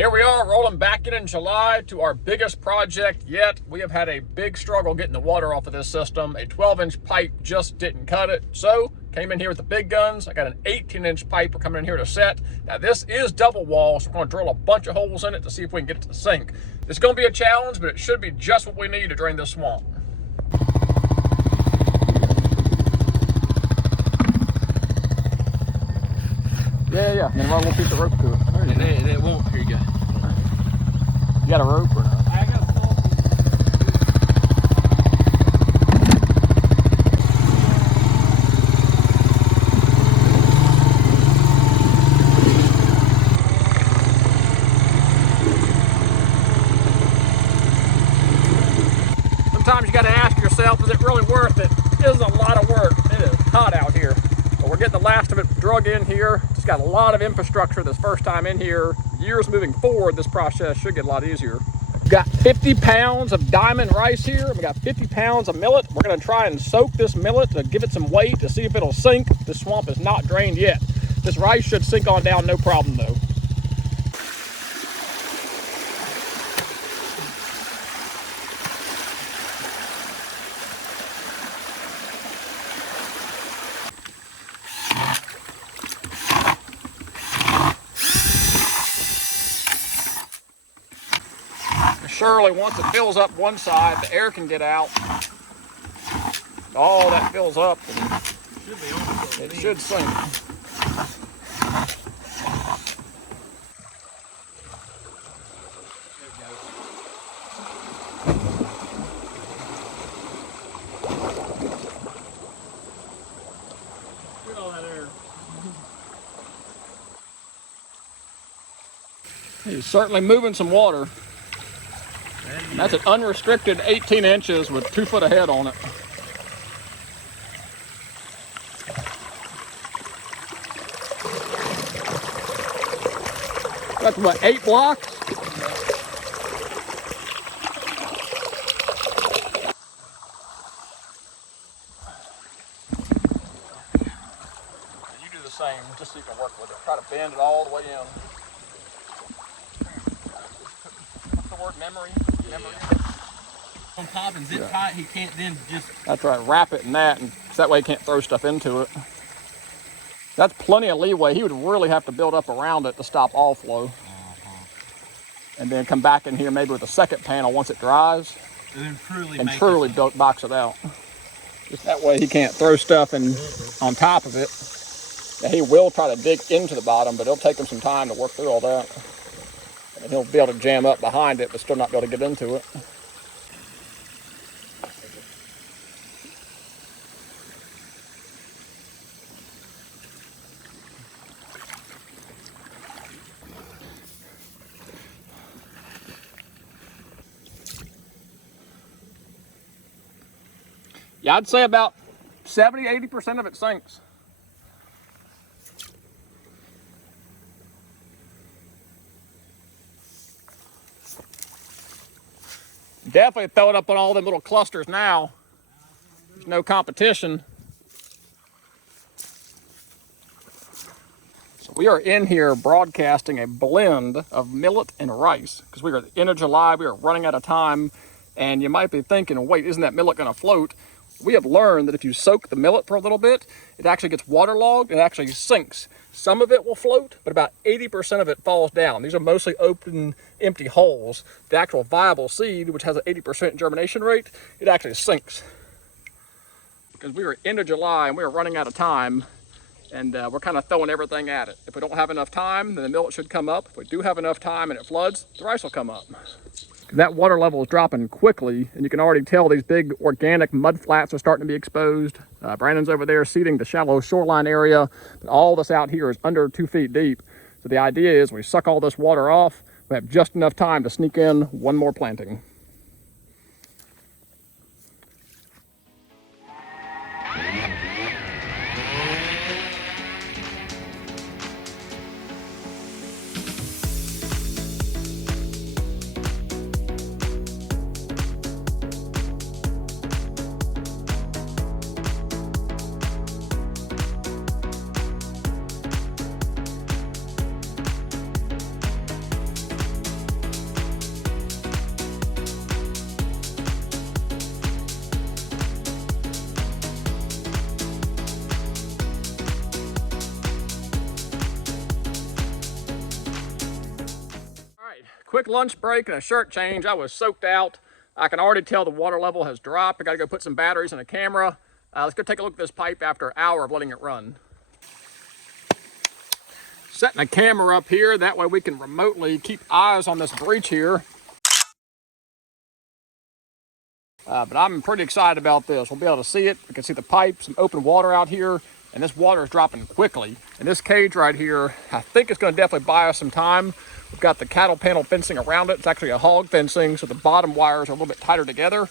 Here we are rolling back in July to our biggest project yet. We have had a big struggle getting the water off of this system. A 12-inch pipe just didn't cut it. So came in here with the big guns. I got an 18-inch pipe we're coming in here to set. Now this is double wall, so we're going to drill a bunch of holes in it to see if we can get it to the sink. It's going to be a challenge, but it should be just what we need to drain this swamp. Yeah, and then run a little piece of rope to it. It won't. Here you go. You got a rope or not? I got a small Sometimes you got to ask yourself, is it really worth it? It is a lot of work. It is hot out here. But we're getting the last of it drug in here. Just got a lot of infrastructure this first time in here. Years moving forward, this process should get a lot easier. We've got 50 pounds of diamond rice here. We got 50 pounds of millet. We're going to try and soak this millet to give it some weight to see if it'll sink. This swamp is not drained yet. This rice should sink on down, no problem though. Surely once it fills up one side, the air can get out. All that fills up, and it should sink. Look at all that air. He's certainly moving some water. That's an unrestricted 18 inches with 2 foot of head on it. That's what, 8 blocks? You do the same, just so you can work with it. Try to bend it all the way in. What's the word, memory? On top and zip tight, he can't then just... That's right, wrap it in that, and so that way he can't throw stuff into it. That's plenty of leeway. He would really have to build up around it to stop all flow. And then come back in here maybe with a second panel once it dries. And then truly box it out. Just that way he can't throw stuff in on top of it. Now he will try to dig into the bottom, but it'll take him some time to work through all that. And he'll be able to jam up behind it, but still not be able to get into it. Yeah, I'd say about 70–80% of it sinks. Definitely throw it up on all them little clusters now. There's no competition. So we are in here broadcasting a blend of millet and rice because we are at the end of July, we are running out of time, and you might be thinking, wait, isn't that millet going to float? We have learned that if you soak the millet for a little bit, it actually gets waterlogged and it actually sinks. Some of it will float, but about 80% of it falls down. These are mostly open, empty holes. The actual viable seed, which has an 80% germination rate, it actually sinks. Because we are end of July and we are running out of time, and we're kind of throwing everything at it. If we don't have enough time, then the millet should come up. If we do have enough time and it floods, the rice will come up. That water level is dropping quickly, and you can already tell these big organic mud flats are starting to be exposed. Brandon's over there seeding the shallow shoreline area, but all this out here is under 2 feet deep. So the idea is we suck all this water off, we have just enough time to sneak in one more planting. Quick lunch break and a shirt change. I was soaked out. I can already tell the water level has dropped. I gotta go put some batteries in a camera. Let's go take a look at this pipe after an hour of letting it run. Setting a camera up here, that way we can remotely keep eyes on this breach here. But I'm pretty excited about this. We'll be able to see it. We can see the pipe, some open water out here, and this water is dropping quickly. And this cage right here, I think it's going to definitely buy us some time. We've got the cattle panel fencing around it. It's actually a hog fencing, so the bottom wires are a little bit tighter together,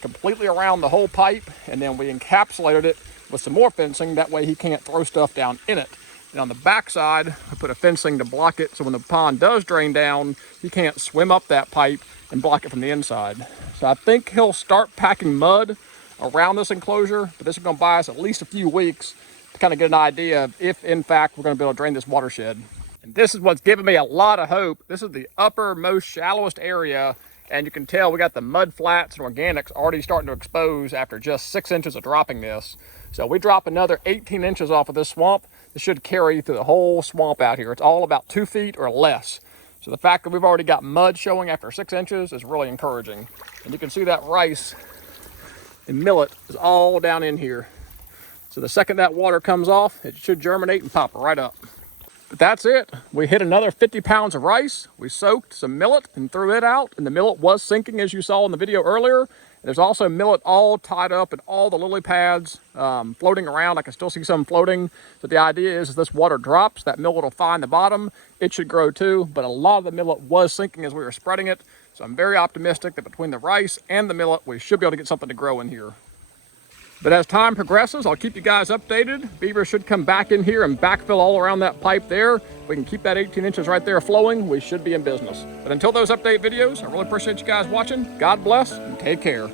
completely around the whole pipe. And then we encapsulated it with some more fencing. That way he can't throw stuff down in it. And on the back side, we put a fencing to block it, so when the pond does drain down, he can't swim up that pipe and block it from the inside. So I think he'll start packing mud around this enclosure, but this is going to buy us at least a few weeks to kind of get an idea of if, in fact, we're going to be able to drain this watershed. And this is what's giving me a lot of hope. This is the uppermost, shallowest area, and you can tell we got the mud flats and organics already starting to expose after just 6 inches of dropping this. So we drop another 18 inches off of this swamp. This should carry through the whole swamp out here. It's all about 2 feet or less. So the fact that we've already got mud showing after 6 inches is really encouraging. And you can see that rice and millet is all down in here. So the second that water comes off, it should germinate and pop right up. But that's it. We hit another 50 pounds of rice. We soaked some millet and threw it out. And the millet was sinking, as you saw in the video earlier. There's also millet all tied up in all the lily pads, floating around. I can still see some floating. So the idea is, as this water drops, that millet will find the bottom. It should grow too, but a lot of the millet was sinking as we were spreading it. So I'm very optimistic that between the rice and the millet, we should be able to get something to grow in here. But as time progresses, I'll keep you guys updated. Beaver should come back in here and backfill all around that pipe there. If we can keep that 18 inches right there flowing, we should be in business. But until those update videos, I really appreciate you guys watching. God bless and take care.